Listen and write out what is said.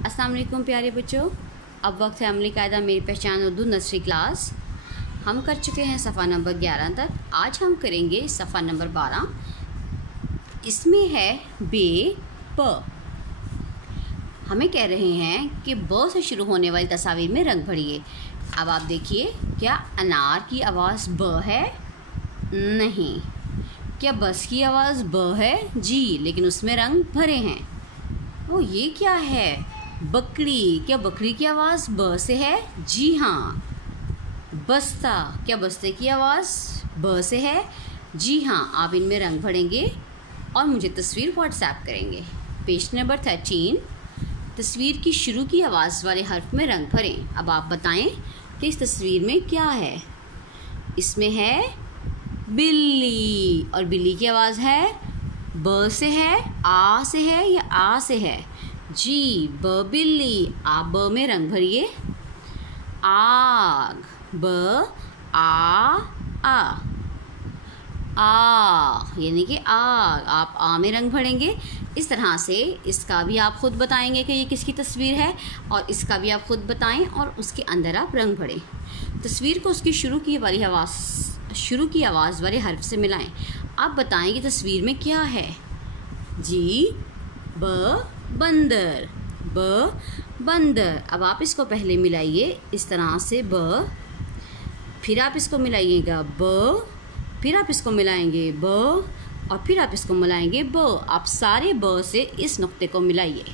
अस्सलाम वालेकुम प्यारे बच्चों। अब वक्त है अमली कायदा मेरी पहचान उर्दू नर्सरी क्लास। हम कर चुके हैं सफ़ा नंबर 11 तक। आज हम करेंगे सफ़ा नंबर 12। इसमें है बे प। हमें कह रहे हैं कि ब से शुरू होने वाली तस्वीर में रंग भरिए। अब आप देखिए, क्या अनार की आवाज़ ब है? नहीं। क्या बस की आवाज़ ब है? जी, लेकिन उसमें रंग भरे हैं। ओ, ये क्या है? बकरी। क्या बकरी की आवाज़ ब से है? जी हाँ। बस्ता। क्या बस्ते की आवाज़ ब से है? जी हाँ। आप इनमें रंग भरेंगे और मुझे तस्वीर व्हाट्सएप करेंगे। Page number 13। तस्वीर की शुरू की आवाज़ वाले हर्फ में रंग भरें। अब आप बताएं कि इस तस्वीर में क्या है। इसमें है बिल्ली, और बिल्ली की आवाज़ है ब से है, आ से है या आ से है? जी, ब बिल्ली। आप ब में रंग भरिए। आग, ब आ यानी कि आग। आप आ में रंग भरेंगे। इस तरह से इसका भी आप खुद बताएंगे कि ये किसकी तस्वीर है, और इसका भी आप खुद बताएं और उसके अंदर आप रंग भरें। तस्वीर को उसकी शुरू की आवाज़ वाले हर्फ से मिलाएं। आप बताएं कि तस्वीर में क्या है। जी, ब बंदर, ब बंदर। अब आप इसको पहले मिलाइए इस तरह से ब, फिर आप इसको मिलाइएगा ब, फिर आप इसको मिलाएंगे ब, और फिर आप इसको मिलाएंगे ब। आप सारे ब से इस नुक्ते को मिलाइए।